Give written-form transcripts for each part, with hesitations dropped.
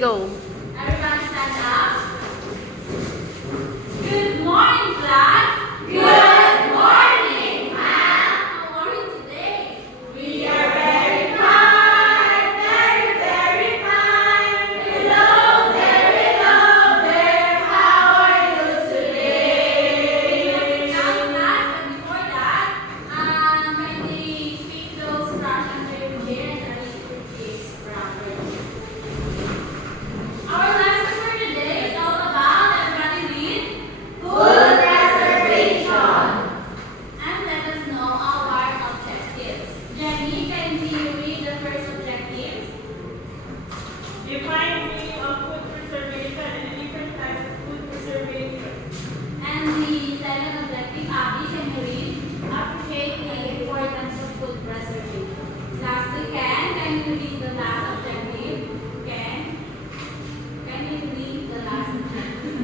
Go. Everyone stand up. Good morning, class. Good morning, ma'am. How are you today? We are very fine, very fine. Hello there. How are you today? Now, class, but before that, kindly pick those brush under your chair and arrange your face properly. Our lesson for today is all about, everybody read, Food preservation. and let us know our objectives. Jenny, can you read the first objective? Define meaning of food preservation and different types of food preservation. And the second objective, Abby, can you read? Appreciate the importance of food preservation. Lastly, Ken, can you read the last objective? Ken, can you read the last objective?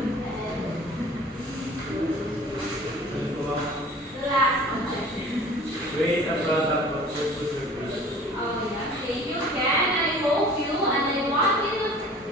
The last objective. Create a product of food preservation. Oh yeah, thank you, Ken. I hope you and I want you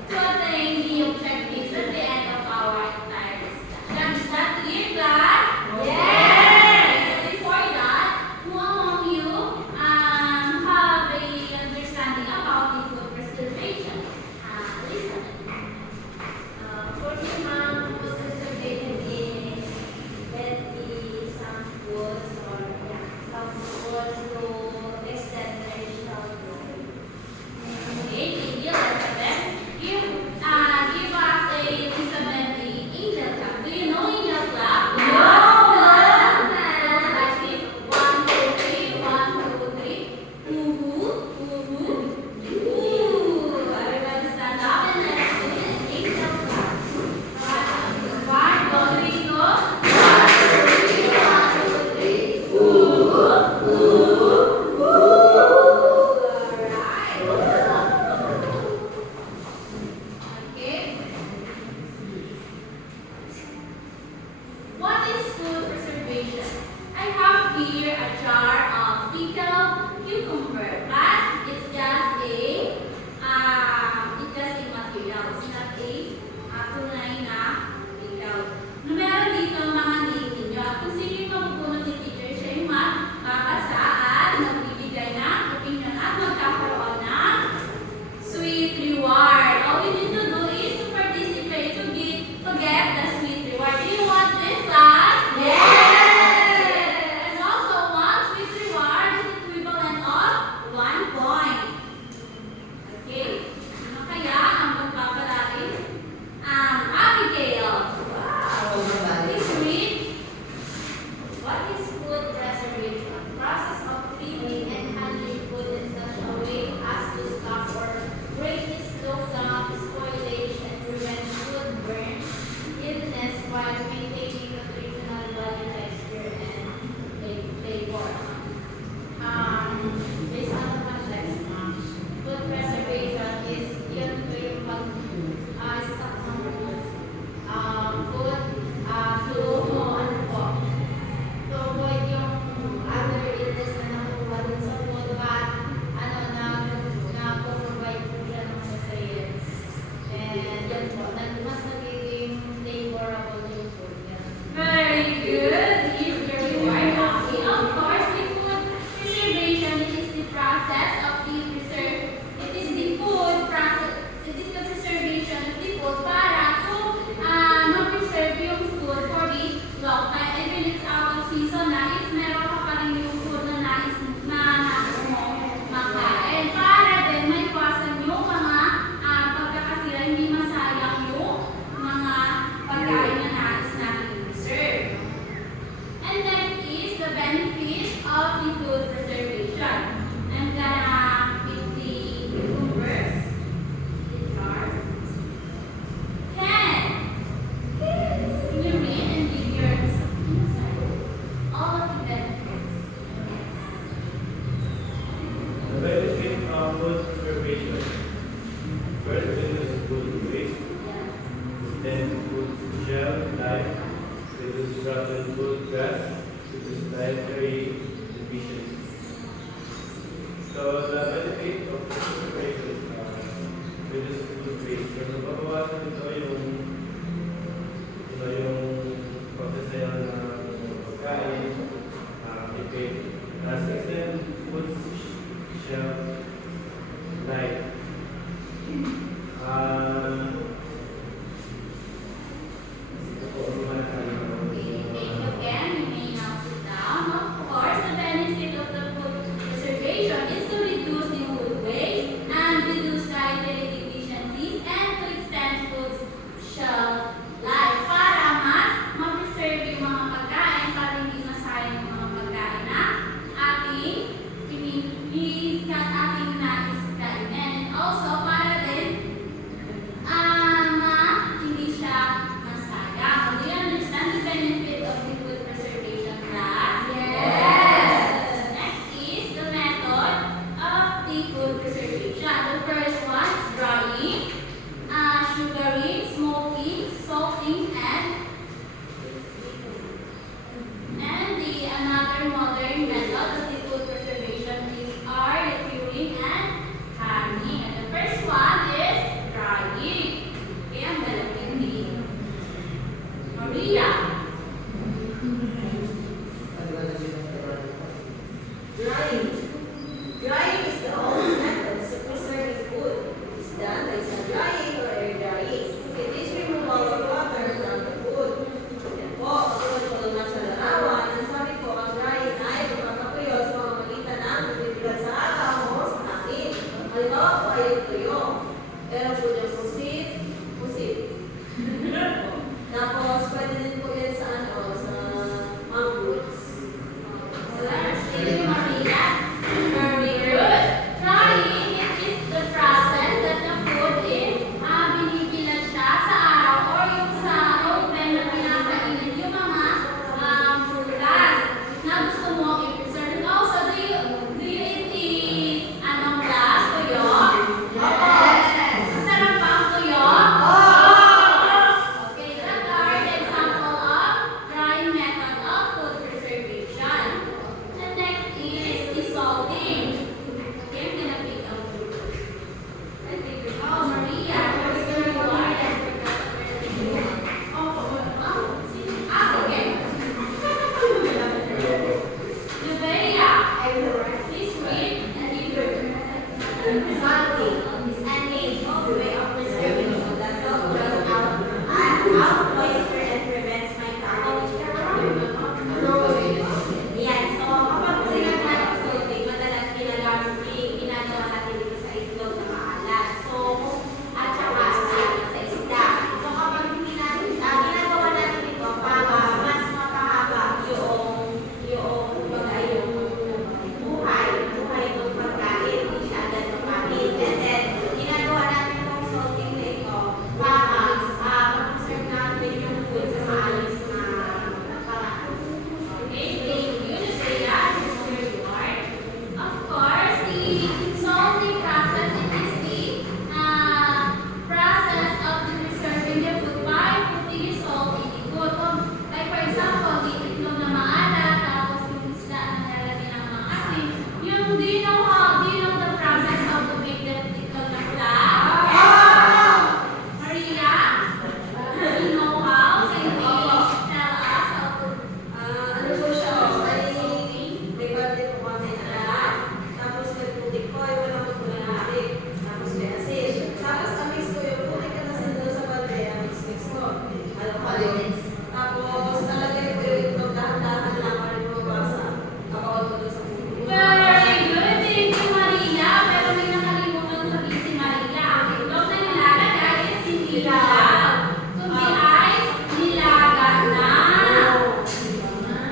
Hilaw. Kundi ay nilaga na.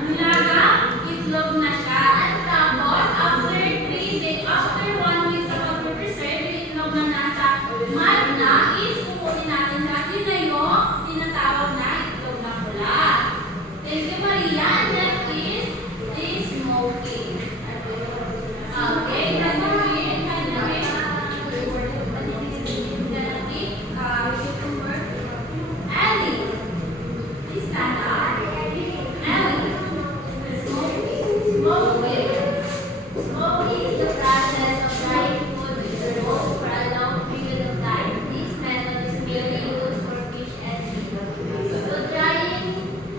Nilaga, itlog na siya. At tapos, after 1 week sa pag-preserve, yung itlog na nasa mud na, is kukunin natin siya. Yun na yung tinatawag na itlog na pula. Thank you, Maria. And next is the smoking. Okay, tanungin. Ellie, please stand up. Ellie, smoking. Smoking is the process of drying food with the roast for a long period of time. This method is mainly used for fish and meat. So drying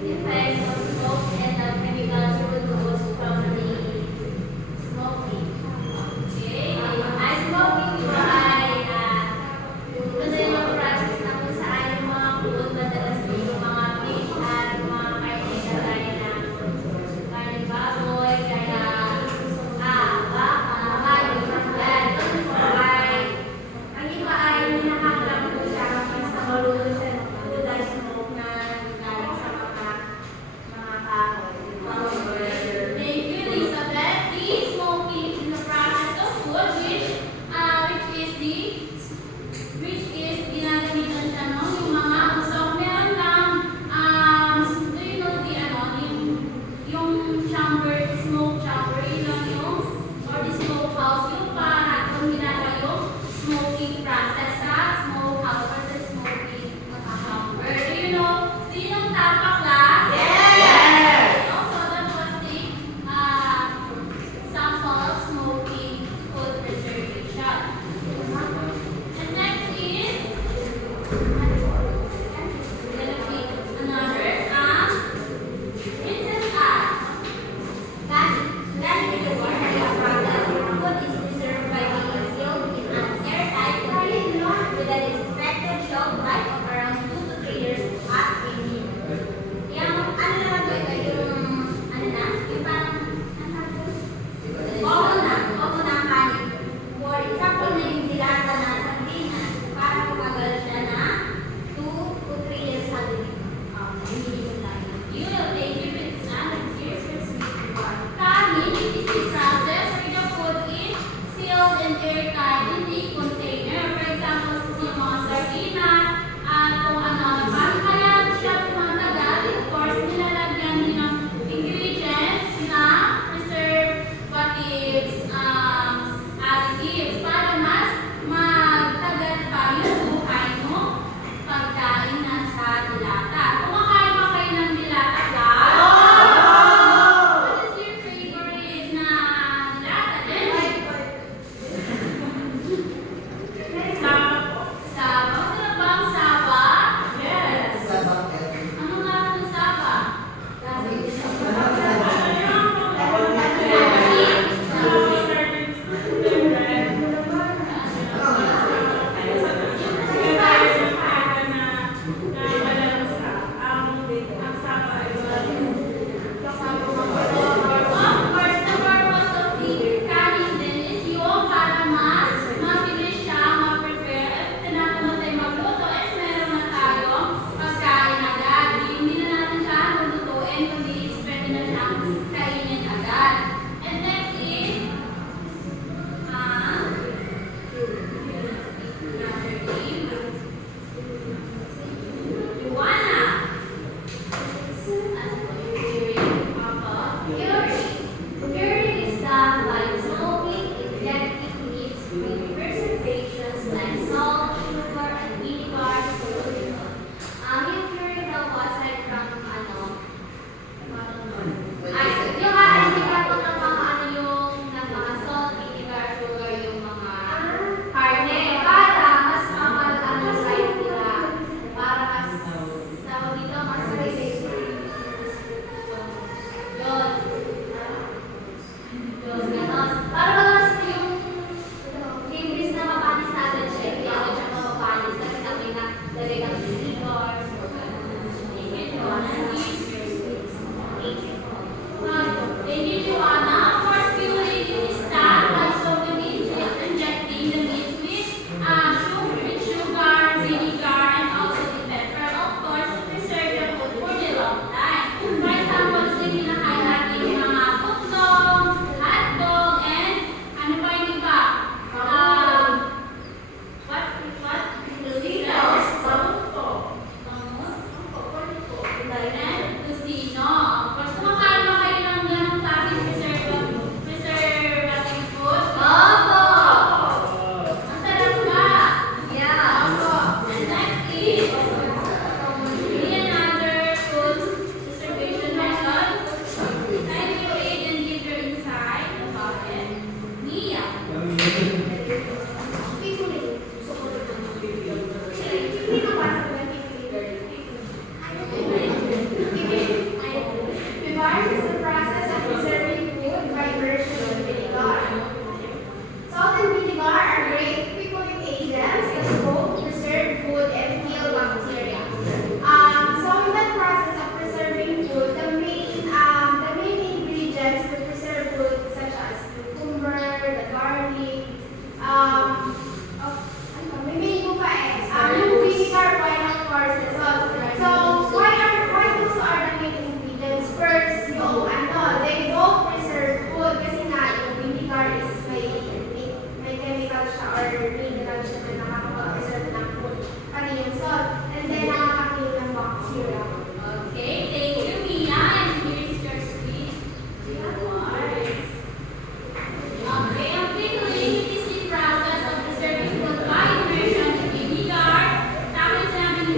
effects of smoke and the chemicals produced from the smoking. Okay, ay smoking ito ay ito yung mga process na kung saan yung mga food madalas din yung mga fish at mga karne kagaya ng karne baboy, kaya baka, bayo, yan. Ito ay ang iba ay nakakalaman ko siya kasi sa maluto siya ng food ay smoke na galing sa mga kahoy. Thank you, Elizabeth. The smoking is the process of food which is ginagamitan siya no yung mga usok. Meron lang do you know yung chamber, smoke chamber, yun lang yung or the smoke house yung para kung ginagawa yung smoking process sa smoke house or the smoking chamber. Do you know tapa class? Also, that was the sample of smoking food preservation. And next is gonna be another Princess Anne. Canning is a workday process. Food is preserved by being sealed in an airtight container with an expected shelf life of around 2 to 3 years at a minimum. Yung ano naman po ito, yung parang, common na kanin. For example, na yung dilata na sardinas, para tumagal siya na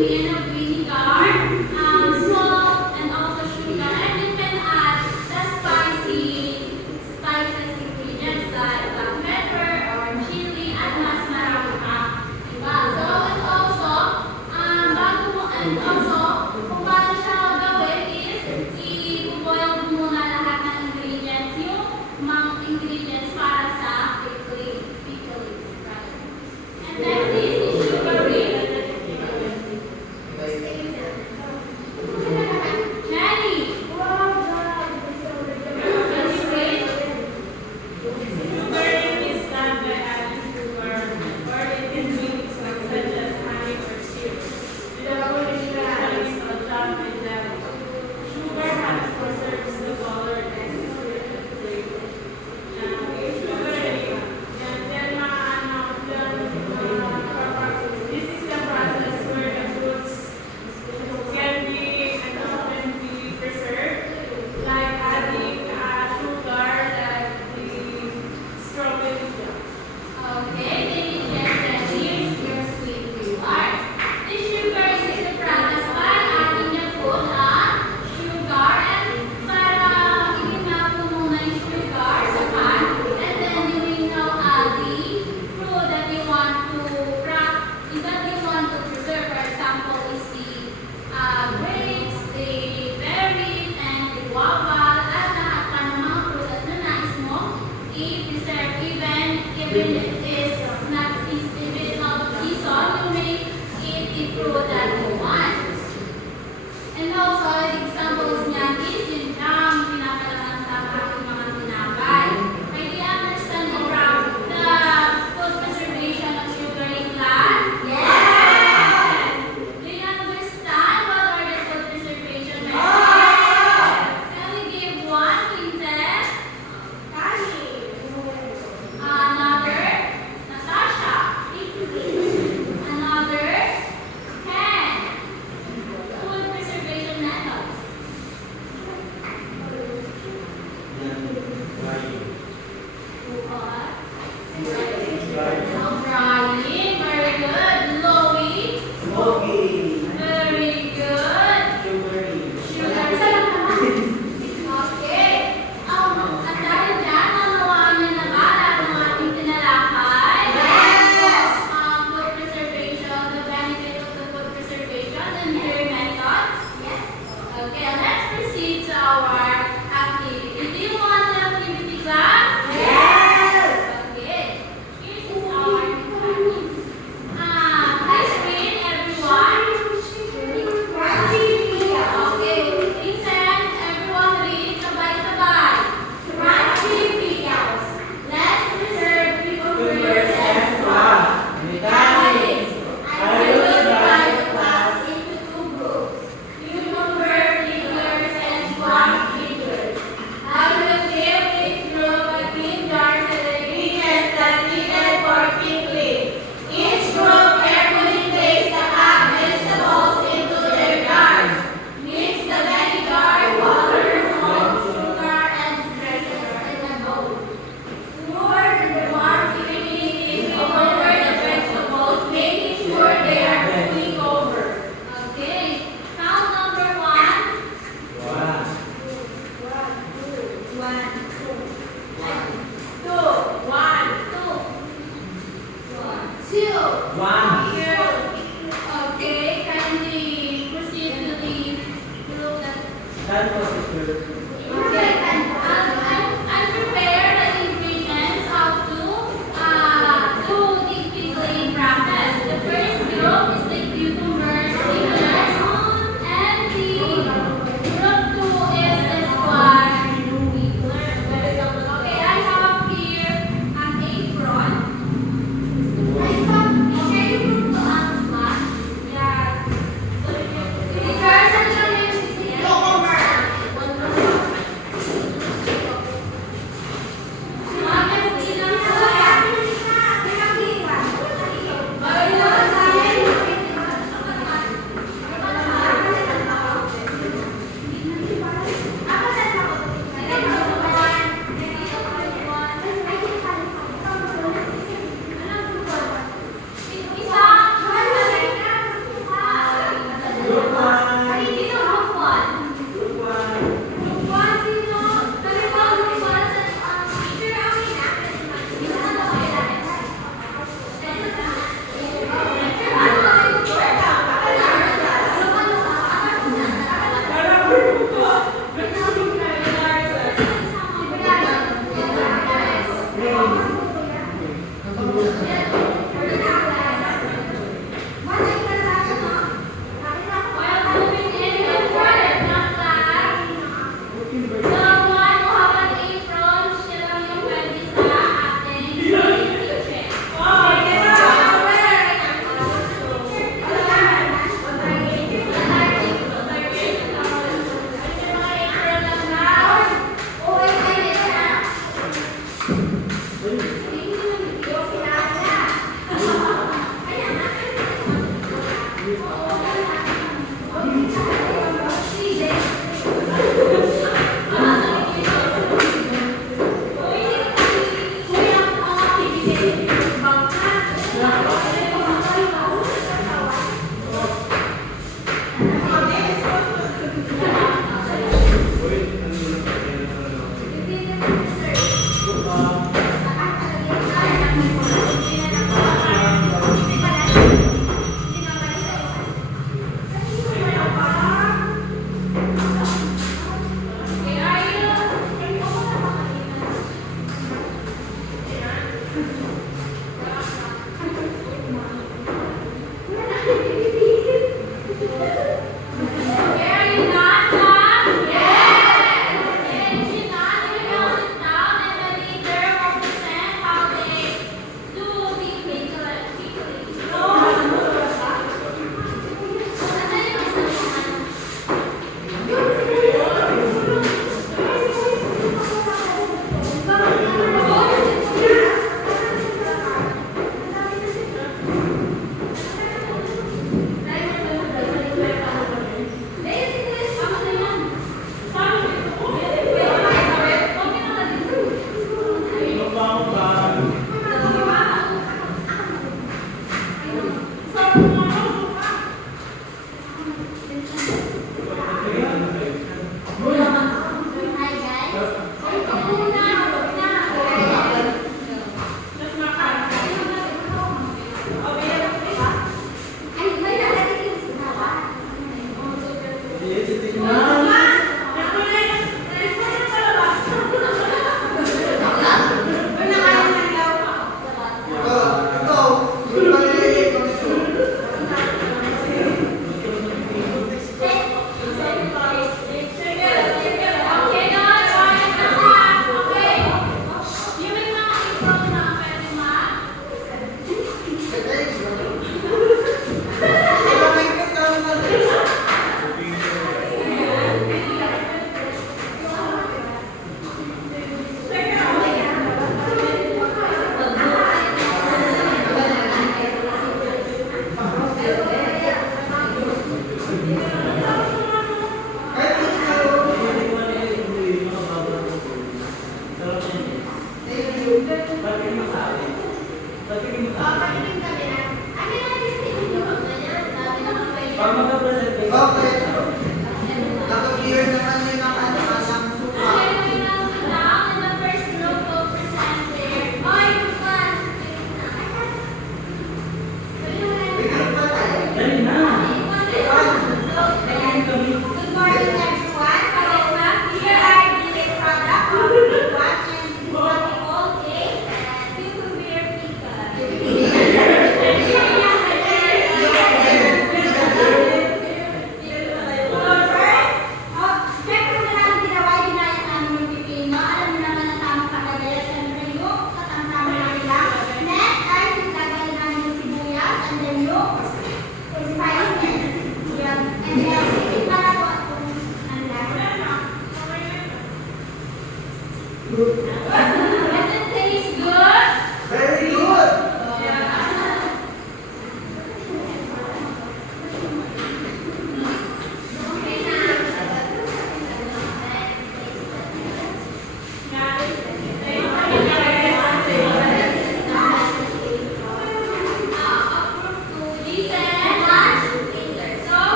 be enough vinegar, salt, and also sugar. And you can add the spices ingredients like black pepper or chili at mas marami pa. Diba? So, and also, kung paano siya gawin is, i-boil muna lahat ng ingredients, yung mga ingredients para sa pickling. Right? And next is the sugar rate.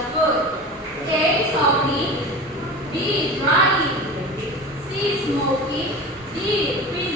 the food? A. Salty. B. Dry. C. Smoky. D. Freezing.